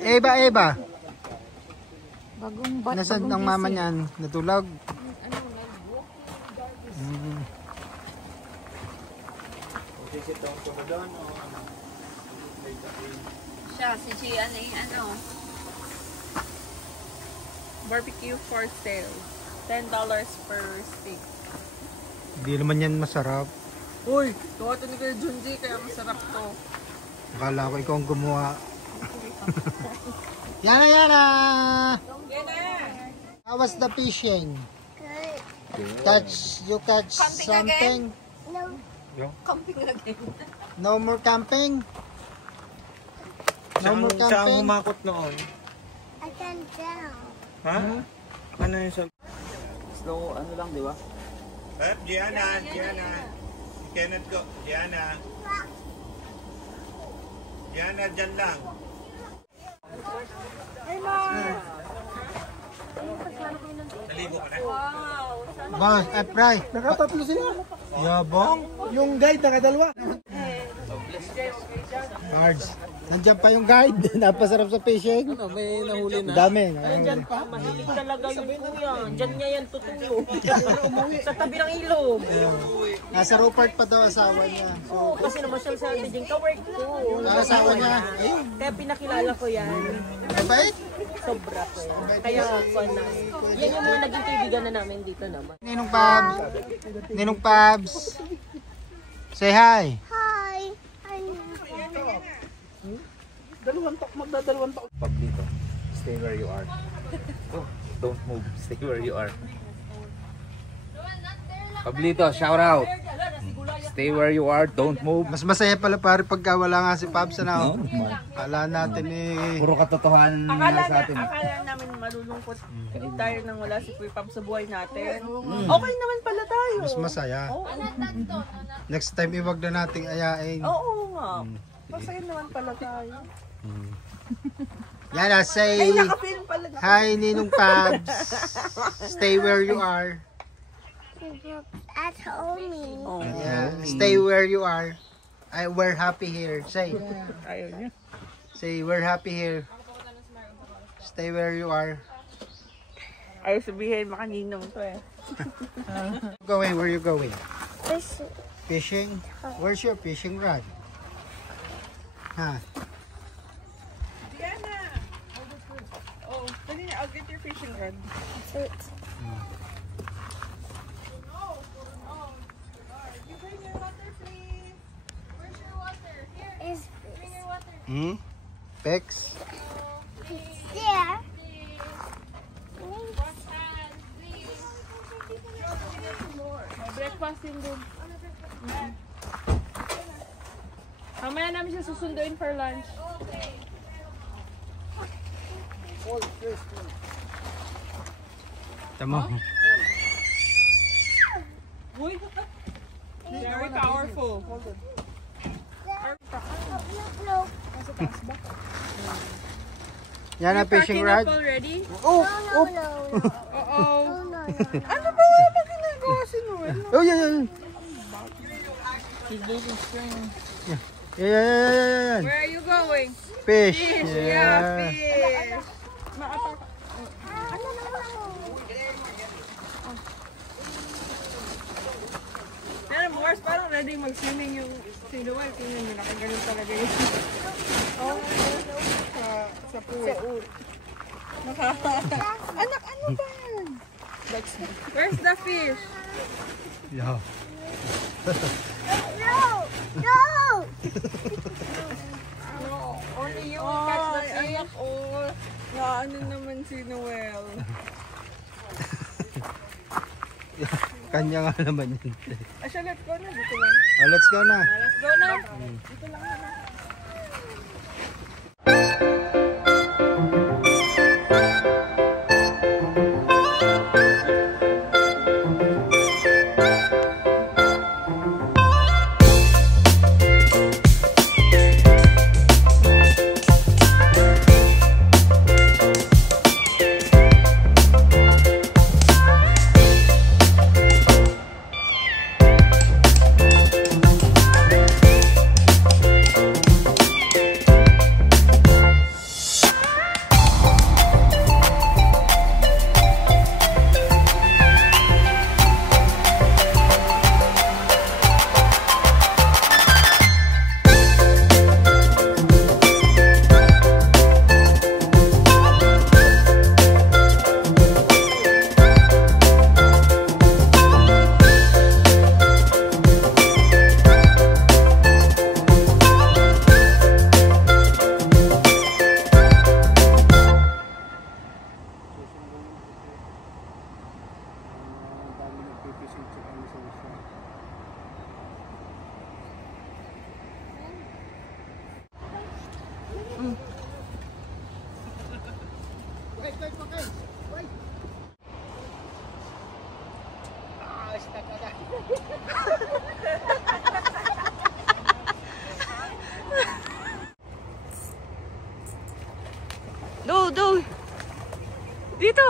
Eva. Bagong bat. Nasaan ang mama niyan? Natulog? Siya, si Gian ay barbecue for sale. $10 per stick. Hindi naman yan masarap. Uy, tuwa ito ni Kuya Junji, kaya masarap to. Akala ko ikaw ang gumawa. Yana! How was the fishing? You catch something? No. Camping again. No more camping? No more camping? Saan humakot noon? I can down. Ha? Ano yung sa... Slow, ano lang, di ba? Gianna. You cannot go. Gianna, dyan lang. Naligo ka na? Boss, Fry. Nakatatlo sila. Yabong. Yung guide, nakadalawa. Cards. Nandiyan pa yung guide. Napasarap sa fishing. Ano, may nahuli na. Dami. Diyan pa, mahilig talaga yung kuya. Diyan niya yan tutulo. Sa tabi ng ilog. Nasa Rupert pa daw asawa niya. Oo, kasi namasyal sa atin din ka-work ko. Asawa niya. Kaya pinakilala ko yan. Mabait? Sobra ko yan. Kaya fun na. Yan yung mga naging kaibigan na namin dito naman. Ninong Pabs. Say hi. Hi. Magdadalawang takot. Pag dito, stay where you are. Oh, don't move, stay where you are. Pablito, shout out. Stay where you are, don't move. Mas masaya pala pare pagka wala nga si Pabs na. Kala natin Puro katotohanan nga sa atin. Akala namin malulungkot tayo nang wala si Kuya Pab sa buhay natin. Okay naman pala tayo. mas masaya. Next time iwag na nating ayain. Oo nga. Masaya naman pala tayo. Yana, say Nakafilm pala. hi Ninong Pabs. Stay where you are. At home. Yeah, stay where you are. We're happy here. Say. Ayaw niya. Say we're happy here. Stay where you are. Ayaw sabihin makaninong to eh. Where you going? Fishing. Fishing? Where's your fishing rod? Huh? Diana! Oh, dali na. I'll get your fishing rod. You bring your water, please. Where's your water? Here. Bring your water. Pex? There. Wash hands, please. Breakfast din doon. Mamaya namin siya susunduin for lunch. Tama. Uy! Very powerful. No. Yan ang fishing rod. Already? No. Uh-oh. No. Ano ba? Bakit ginagawa si Noel? Oh, yan. Yan. Where are you going? Fish. Yeah, fish. Maatak. Pero Morse, parang ready mag-swimming yung si Noel. Tingnan nyo, nakaganon talaga yun. Sa pool. Anak, ano ba yan? Where's the fish? Yeah. No. Only you will catch the fish. Ano naman si Noel? Kanya nga naman yun. Asya, let's go na. Dito lang. Let's go na. Let's go na. Dito lang na.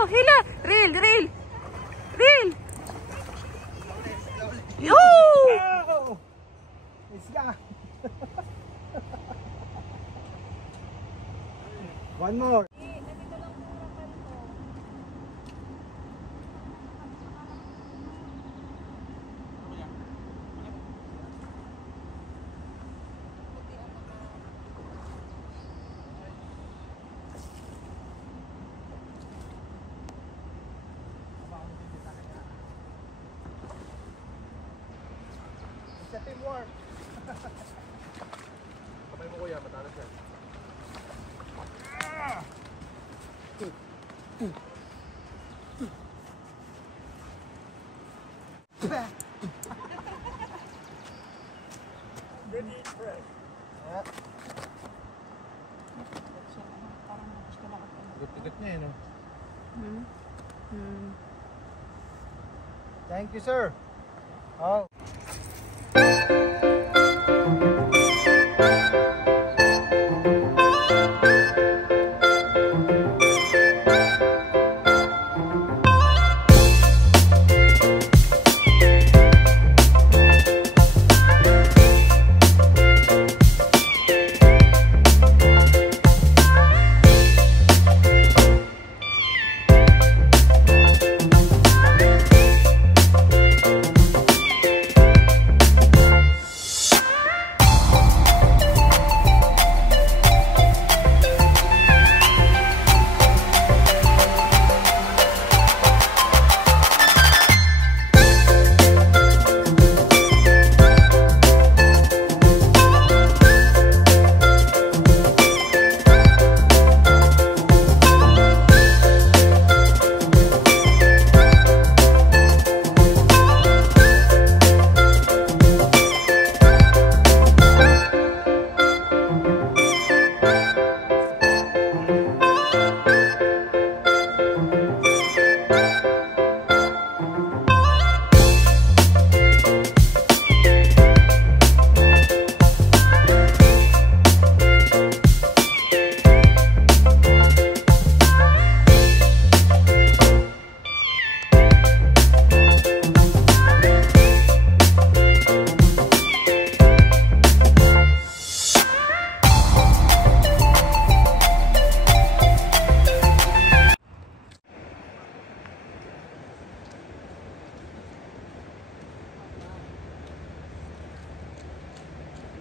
Hila! Reel! Reel! Reel! Yo! Oh! Let's go. One more. It's a teamwork. Kamay mo kuya, matalas yan. Tigat niya no? Thank you, sir. Oh.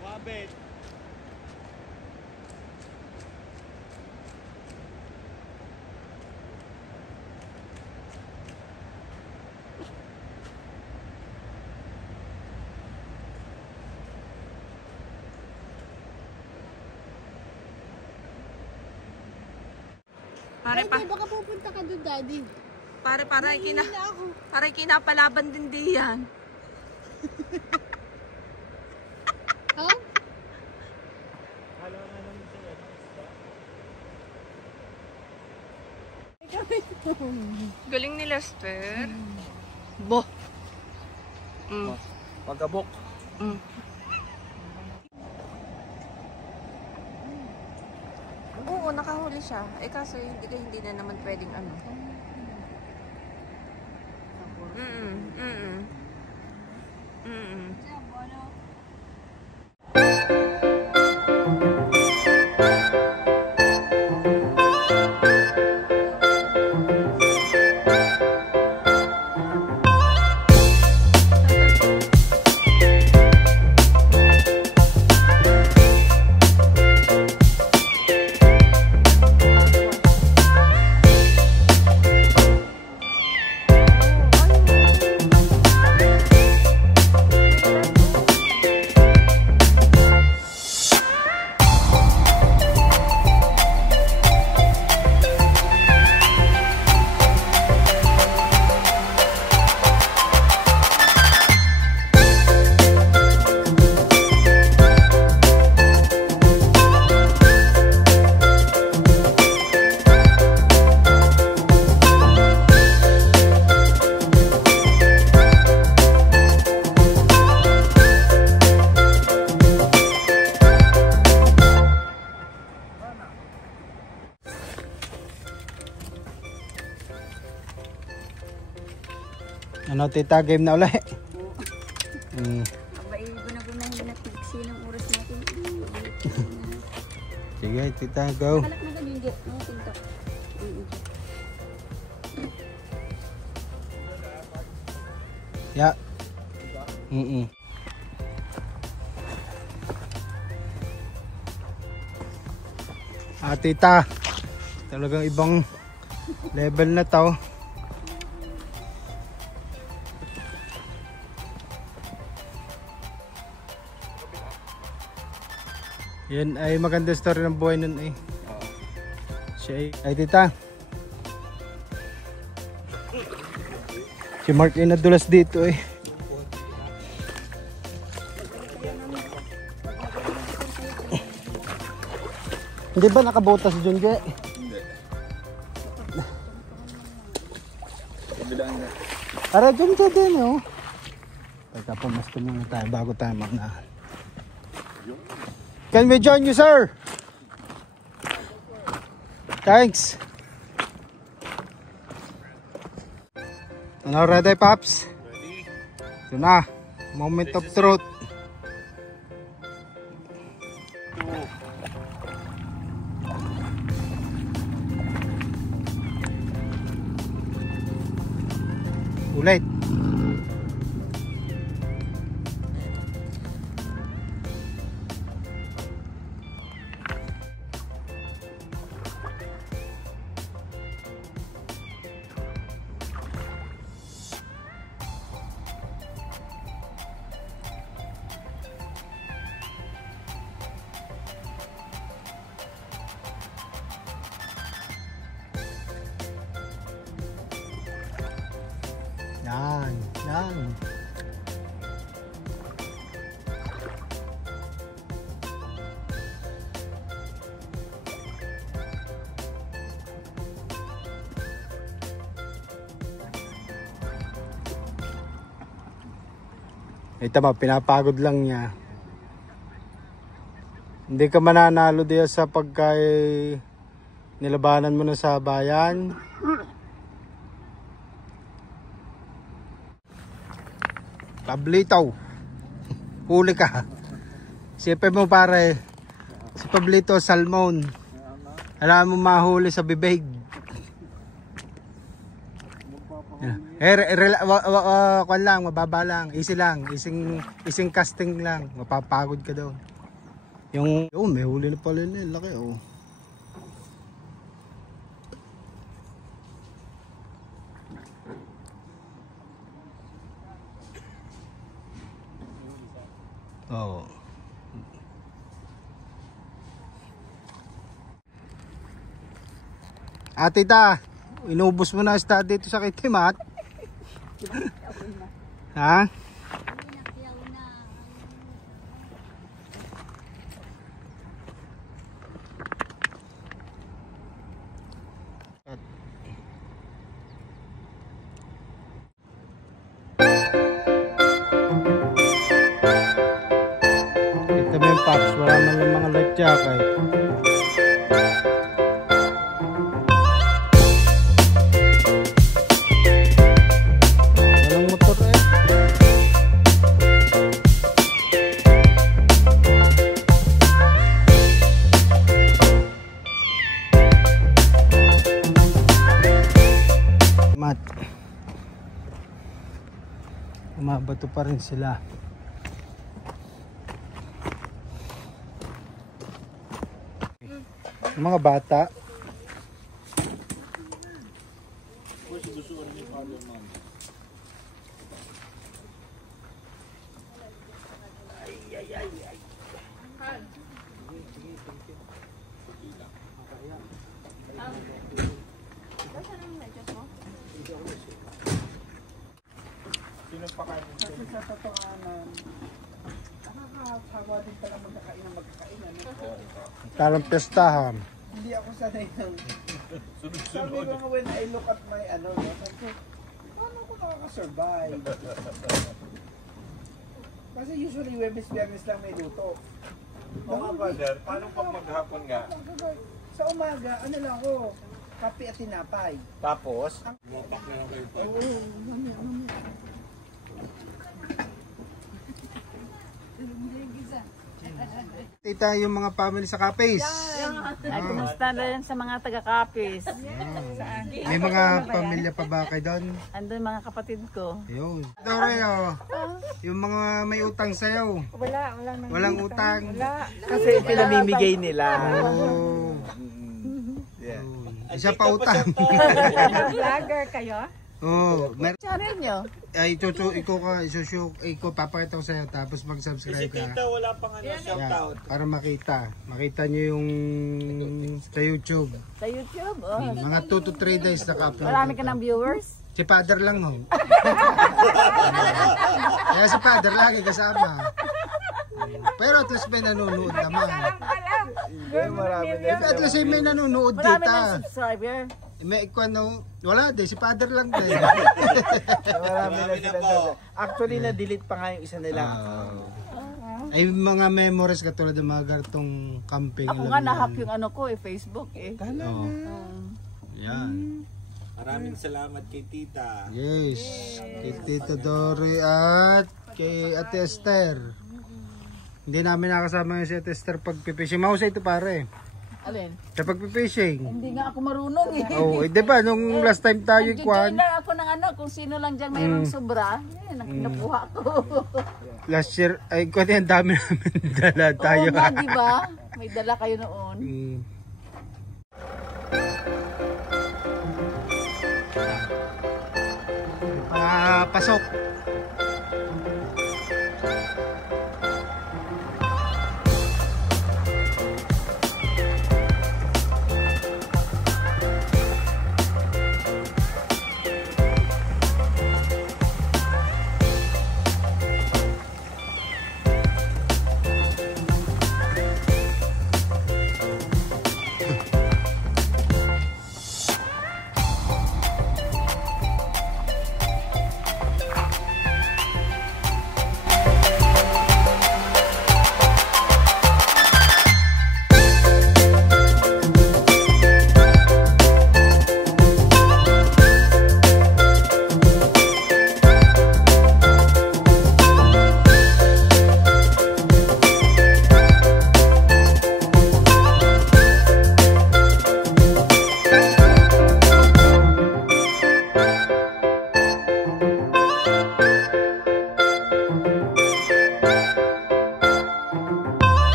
Wabit. Pare pa. Baka pupunta ka doon, Daddy. Pare kinapalaban din diyan. Oh? Galing ni Lester. Bo. Pagkabok. Oo, nakahuli siya. Eh kaso hindi na naman pwedeng ano. Ano tita, game na ulit. Abay, gunagunahin na tiksi ng oras natin. Sige tita, go. Kalak na ganyan, Jet. Ano tinto? Ya. Tita, talagang ibang level na to. Yan ay maganda story ng buhay nun eh. Siya ay tita. Si Mark ay nadulas dito eh. Hindi ba nakabotas si John Ge? Hindi. Kabilaan na. Para John Ge din oh. Teka, pumasto muna tayo bago tayo magnahan. Can we join you, sir? Thanks. Ano, ready, Paps? Ready? Ito na. Moment of truth. Ulit. Yan, yan. Ito ba, pinapagod lang niya. Hindi ka mananalo diya sa pagkay nilabanan mo na sa bayan. Pablito, huli ka. Sipin mo pare, si Pablito Salmon. Alam mo mahuli sa bibig. Kwan lang, mababa lang, easy lang, ising casting lang, mapapagod ka daw. Yung, may huli na pala yun, laki oh. Oh. Tita, inubos mo na isda dito sa Kitimat. Ha? Kita mo yung Pops, wala man lang mga life jacket. Walang motor eh. Mat. Umabato pa rin sila. Yung mga bata. Sa totooanan, nakakasawa din pala magkakain ng magkakainan. Tarang pestahan. Hindi ako sanay ng... Sabi ko nga when I look at my ano, no, sabi ko, paano ko nakakasurvive? Kasi usually Webes Biyernes lang may luto. Oo nga ba, sir? Paano pag maghapon nga? Sa umaga, ano lang ako, kape at tinapay. Tapos? Oo, mamaya. Tita, yung mga family sa Capiz. Ay, kumusta na yan sa mga taga-Capiz? May mga pamilya pa ba kayo doon? Andun mga kapatid ko. Yun. Dore, yung mga may utang sa'yo. Walang utang. Kasi pinamimigay nila. Oh. Yeah. Isa pa utang. Vlogger kayo? Oh, Channel nyo? ay iko papakita ko sa'yo tapos mag-subscribe ka. wala pang ano, shoutout. Para makita nyo yung sa YouTube. Sa YouTube? Oh. Mga 2 to 3 days naka-upload. Marami ka ng viewers? Si Father lang ho. Kaya si Father lagi kasama. Pero at least may nanonood naman. Marami na. At least may nanonood Marami dita. ng subscriber. May ano, wala din, si Father lang din. Marami na sila. Actually, na-delete pa nga yung isa nila. Ay mga memories katulad ng mga ganitong camping. Ako nga nahack yung ano ko Facebook eh. Oo. Yan. Maraming salamat kay Tita. Yes. Kay Tita Dory at kay Ate Esther. Hindi namin nakasama yung si Ate Esther pag-fishing. Mahusay ito pare. Alin? Sa pag-fishing. Hindi nga ako marunong eh. Oh, di ba nung last time tayo Nag-join kwan, lang ako ng ano, kung sino lang dyan mayroong sobra. Yan, ang kinukuha ko. last year ay kwan ang dami namin dala tayo. Oo nga, di ba? May dala kayo noon. Pasok.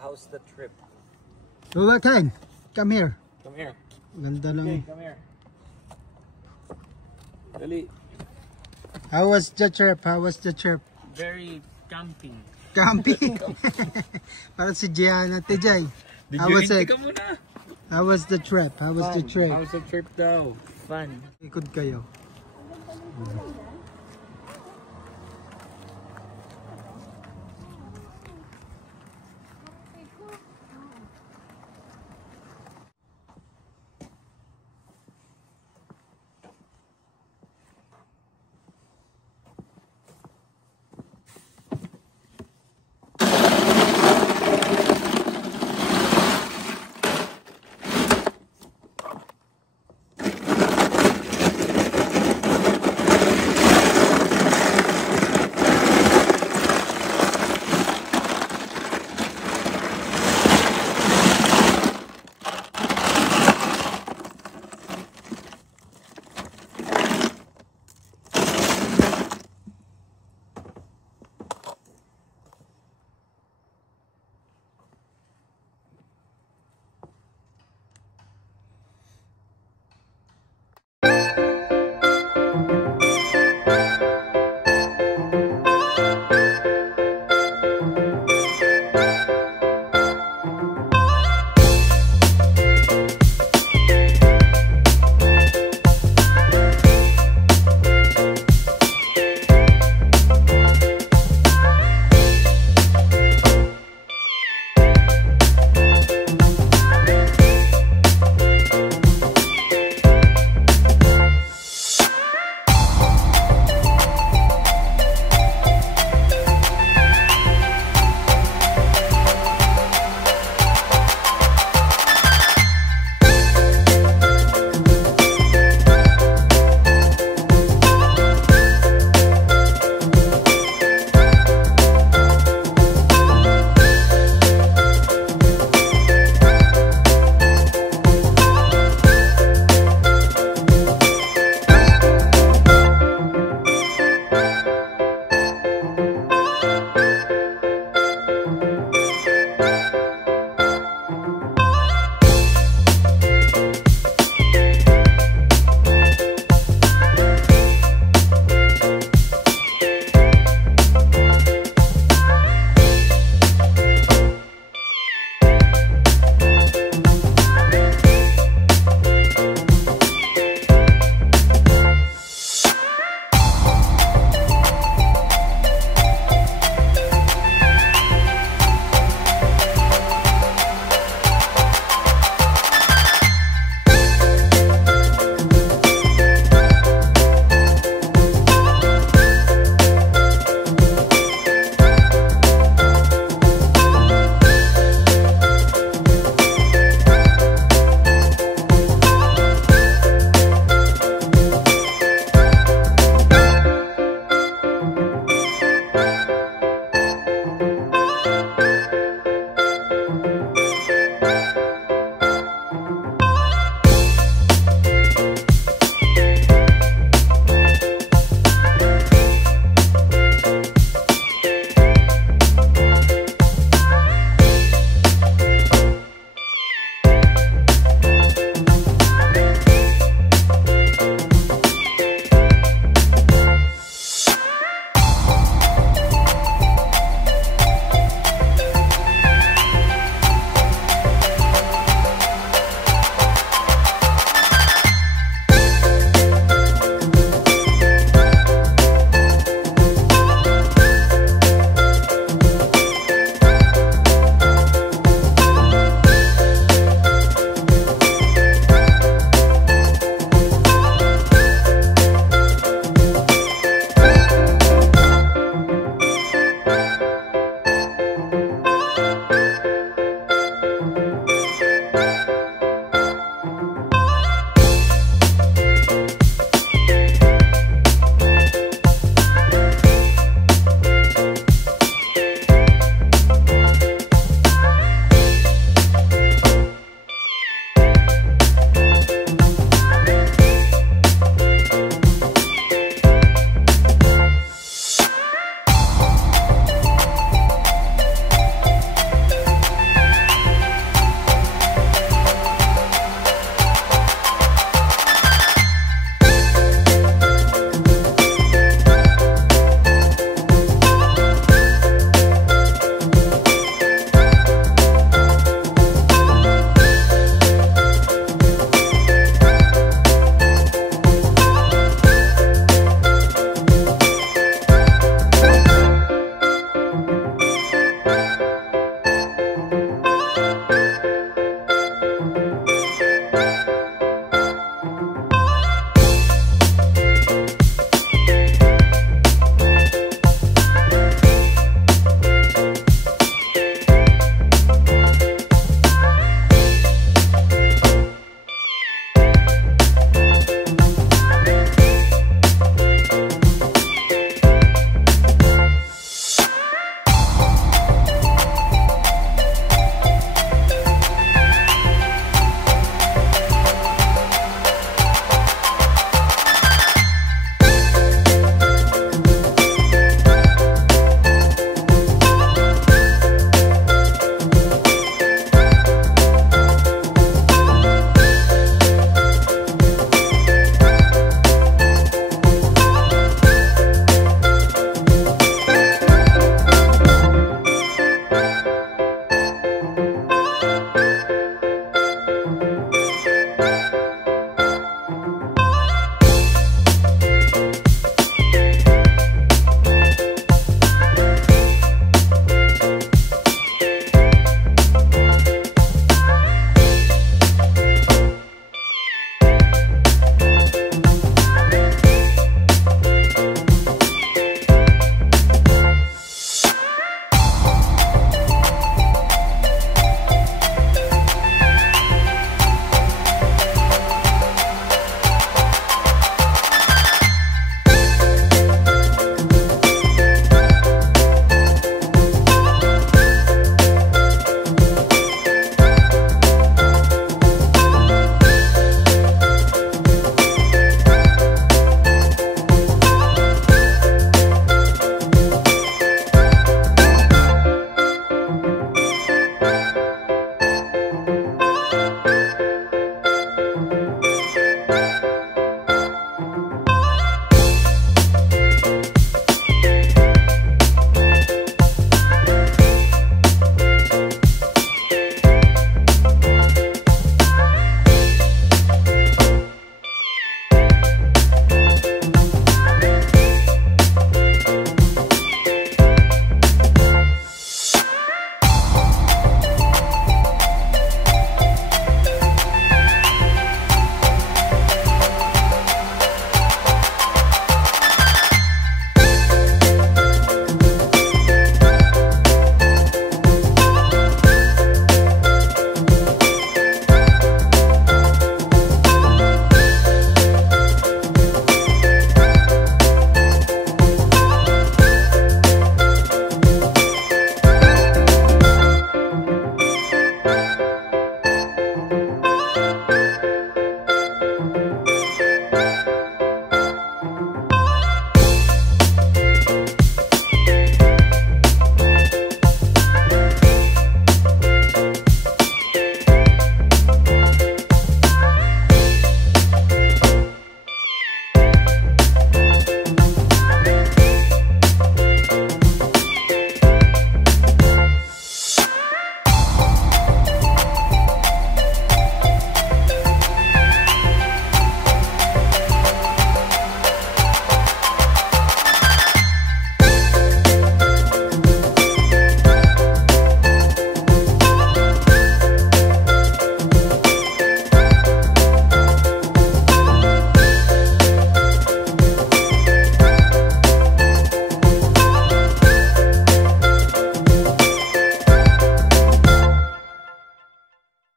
how's the trip? Well, Ken, come here. Come here. Ganda lang. Come here. Dali. How was the trip? How was the trip? Very camping. Camping. Para si Gianna Tejay. How was it? How was the trip? How was the trip? How's the trip daw? Fun. Ikod kayo.